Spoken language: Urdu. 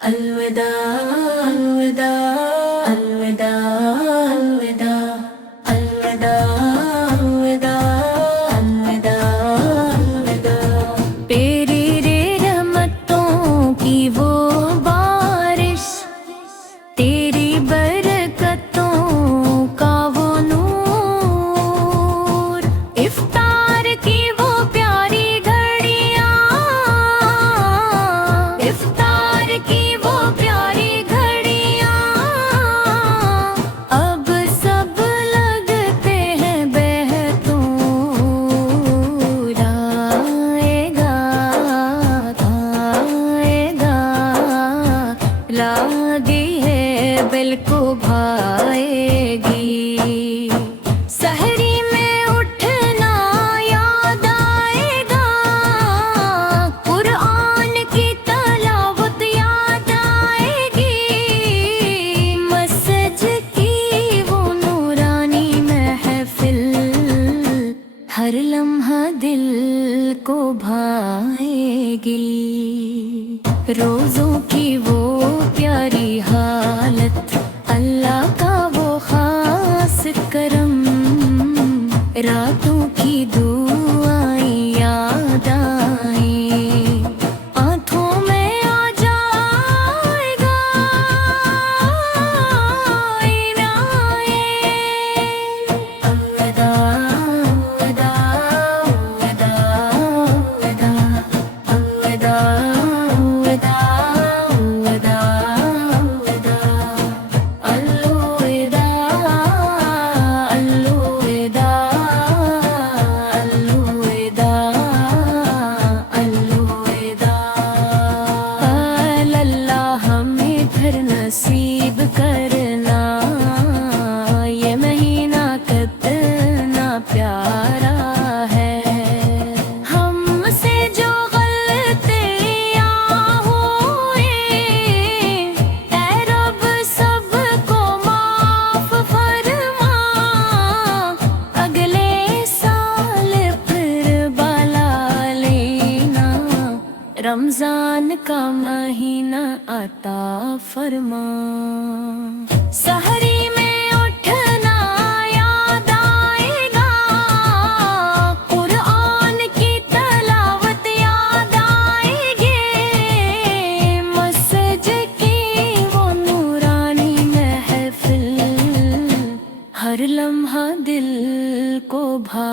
الوداع الوداع الوداع الوداع الوداع الوداع الوداع الوداع تیری رے رحمتوں کی وہ بارش، تیری برکتوں کا وہ نور، افطار کی وہ پیاری گھڑیاں، افطار کی وہ پیاری گھڑیاں، اب سب لگتے ہیں بہتور، آئے گا لگی ہے بل کو بھائے گی، سحری میں اٹھنا یاد آئے گا، قرآن کی تلاوت یاد آئے گی، مسجد کی وہ نورانی محفل ہر لمحہ دل کو بھائے گی، روزوں کی وہ پیاری حالت، اللہ کا وہ خاص کرم، راتوں کی دعائیں یاد آئیں، آنکھوں میں آ جائے گا الوداع نصیب کرنا، یہ مہینہ کتنا پیارا ہے، ہم سے جو غلطیاں ہوئے اے رب سب کو معاف فرما، اگلے سال پھر بلا لینا، رمضان کا مہینہ عطا فرما، سحری میں اٹھنا یاد آئے گا، قرآن کی تلاوت یاد آئے گی، مسجد کی وہ نورانی محفل ہر لمحہ دل کو بھا